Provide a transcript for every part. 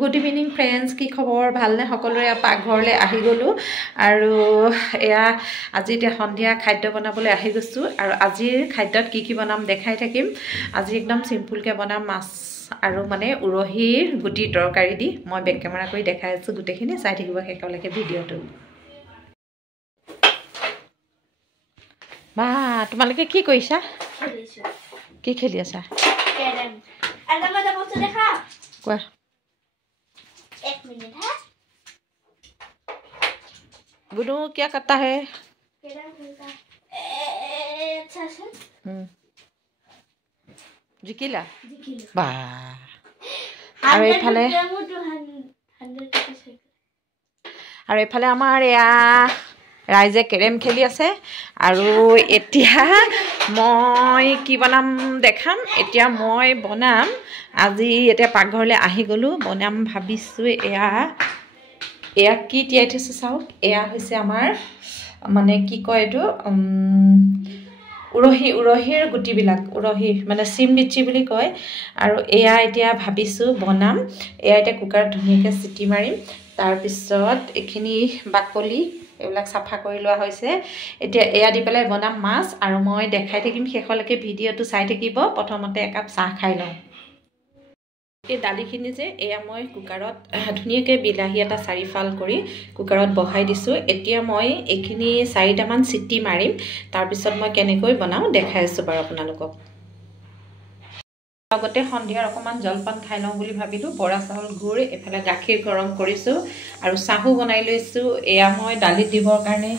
Good evening friends, কি খবৰ? ভালনে সকলোৰে? পাকঘৰলৈ আহি গ'লোঁ আৰু এয়া আজি এতিয়া সন্ধিয়া খাদ্য বনাবলৈ আহি গৈছোঁ। আৰু আজিৰ খাদ্যত কি কি বনাম দেখাই থাকিম। আজি একদম চিম্পুলকৈ বনাম, মাছ আৰু মানে উৰহীৰ গুটিৰ তৰকাৰী দি। মই বেক কেমেৰা কৰি দেখাই আছোঁ, গোটেইখিনি চাই থাকিব শেষলৈকে ভিডিঅ'টো। বা তোমালোকে কি কৰিছা? কি খেলি আছা? কোৱা। एक मिनट है। गुनू क्या करता है? अच्छा से जिकिला बा আৰু এইফালে আমাৰ এয়া ৰাইজে কেৰেম খেলি আছে। আৰু এতিয়া মই কি বনাম দেখাম। এতিয়া মই বনাম, আজি এতিয়া পাকঘৰলৈ আহি গ'লোঁ, বনাম ভাবিছোঁ। এয়া কি তিয়াই থৈছোঁ চাওক। এয়া হৈছে আমাৰ মানে কি কয় এইটো উৰহীৰ গুটিবিলাক, উৰহী মানে চিম বিচি বুলি কয়। আৰু এয়া এতিয়া ভাবিছোঁ বনাম। এয়া এতিয়া কুকাৰত ধুনীয়াকৈ চিটি মাৰিম। তাৰপিছত এইখিনি বাকলি এইবিলাক চাফা কৰি লোৱা হৈছে। এতিয়া এয়া দি পেলাই বনাম মাছ, আৰু মই দেখাই থাকিম শেষলৈকে, ভিডিঅ'টো চাই থাকিব। প্ৰথমতে একাপ চাহ খাই লওঁ। এই দালিখিনি যে এয়া মই কুকাৰত ধুনীয়াকৈ বিলাহী এটা 4 ফাল কৰি কুকাৰত বহাই দিছোঁ। এতিয়া মই এইখিনি 4টামান চিটি মাৰিম। তাৰপিছত মই কেনেকৈ বনাওঁ দেখাই আছোঁ বাৰু আপোনালোকক। লগতে সন্ধিয়াৰ অকণমান জলপান খাই লওঁ বুলি ভাবিলোঁ। বৰা চাউল, গুড়, এইফালে গাখীৰ গৰম কৰিছোঁ আৰু চাহো বনাই লৈছোঁ। এয়া মই দালিত দিবৰ কাৰণে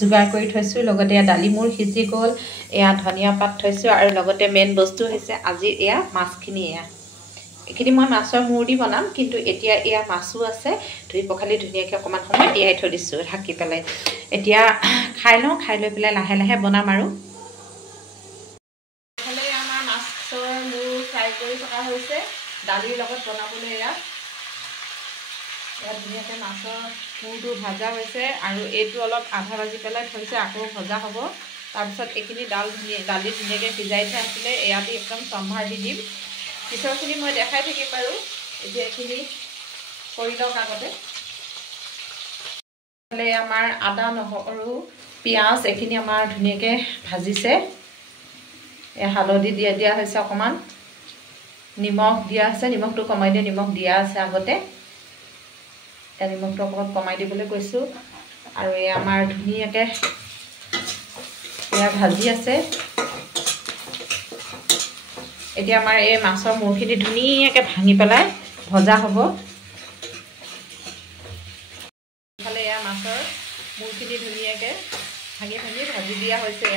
যোগাৰ কৰি থৈছোঁ। লগতে এয়া দালি মোৰ সিজি গ'ল। এয়া ধনিয়া পাত থৈছোঁ, আৰু লগতে মেইন বস্তু হৈছে আজি এয়া মাছখিনি। এইখিনি মই মাছৰ মূৰ দি বনাম, কিন্তু এতিয়া এয়া মাছো আছে, ধুই পখালি ধুনীয়াকৈ অকণমান সময় তিয়াই থৈ দিছোঁ ঢাকি পেলাই। এতিয়া খাই লওঁ, খাই লৈ পেলাই লাহে লাহে বনাম। আৰু এইফালে আমাৰ মাছৰ মূৰ ফ্ৰাই কৰি থকা হৈছে দালিৰ লগত বনাবলৈ। ইয়াত ধুনীয়াকৈ মাছৰ মূৰটো ভাজা হৈছে, আৰু এইটো অলপ আধা ভাজি পেলাই থৈছে, আকৌ ভজা হ'ব। তাৰপিছত এইখিনি দালি ধুনীয়াকৈ সিজাই থোৱা আছিলে, এয়াতে একদম সম্ভাৰ দি দিম। পিছৰখিনি মই দেখাই থাকিম বাৰু। এতিয়া এইখিনি কৰি লওক আগতে। আমাৰ আদা, নহৰু, পিঁয়াজ এইখিনি আমাৰ ধুনীয়াকৈ ভাজিছে। হালধি দিয়া হৈছে, অকণমান নিমখ দিয়া আছে। নিমখটো কমাই দিয়ে, নিমখ দিয়া আছে আগতে। নিমখটো অকণমান কমাই দিবলৈ কৈছোঁ। আৰু এই আমাৰ ধুনীয়াকৈ এয়া ভাজি আছে। এতিয়া আমাৰ এই মাছৰ মূৰখিনি ধুনীয়াকৈ ভাঙি পেলাই ভজা হ'ব। ইফালে এয়া মাছৰ মূৰখিনি ধুনীয়াকৈ ভাঙি ভাজি দিয়া হৈছে।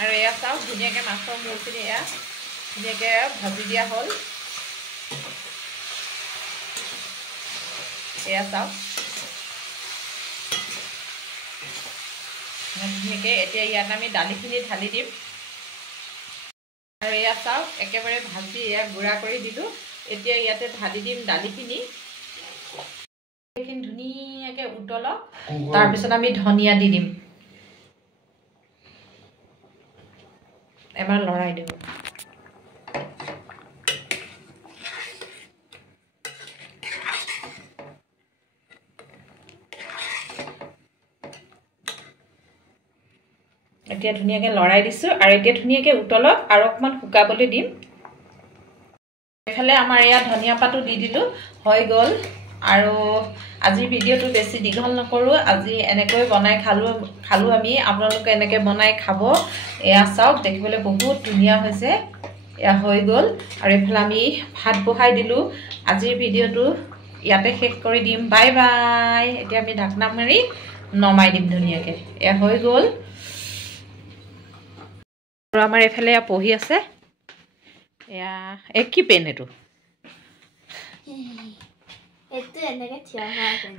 আৰু এয়া চাওক, ধুনীয়াকৈ মাছৰ মূৰখিনি এয়া ধুনীয়াকৈ ভাজি দিয়া হ'ল। এয়া চাওক ধুনীয়াকৈ। এতিয়া ইয়াত আমি দালিখিনি ঢালি দিম। আৰু এয়া চাওক, একেবাৰে ভাজি এয়া গুড়া কৰি দিলোঁ। এতিয়া ইয়াতে ঢালি দিম দালিখিনি। এইখিনি ধুনীয়াকৈ উতলক, তাৰপিছত আমি ধনিয়া দি দিম। এবাৰ লৰাই দিওঁ। এতিয়া ধুনীয়াকৈ লৰাই দিছোঁ, আৰু এতিয়া ধুনীয়াকৈ উতলক, আৰু অকণমান শুকাবলৈ দিম। এইফালে আমাৰ এয়া ধনিয়া পাতো দি দিলোঁ, হৈ গ'ল। আৰু আজিৰ ভিডিঅ'টো বেছি দীঘল নকৰোঁ। আজি এনেকৈ বনাই খালোঁ আমি। আপোনালোকে এনেকৈ বনাই খাব। এয়া চাওক, দেখিবলৈ বহুত ধুনীয়া হৈছে। এয়া হৈ গ'ল। আৰু এইফালে আমি ভাত বহাই দিলোঁ। আজিৰ ভিডিঅ'টো ইয়াতে শেষ কৰি দিম। Bye bye. এতিয়া আমি ঢাকনা মাৰি নমাই দিম ধুনীয়াকৈ। এয়া হৈ গ'ল। আৰু আমাৰ এইফালে এয়া পঢ়ি আছে। এয়া কি পেন এইটো?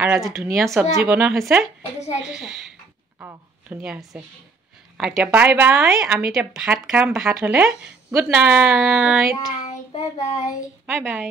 আৰু আজি ধুনীয়া চব্জি বনোৱা হৈছে। অঁ, ধুনীয়া হৈছে। আৰু এতিয়া বাই বাই। আমি এতিয়া ভাত খাম। ভাত হ'লে গুড নাইট। Bye bye.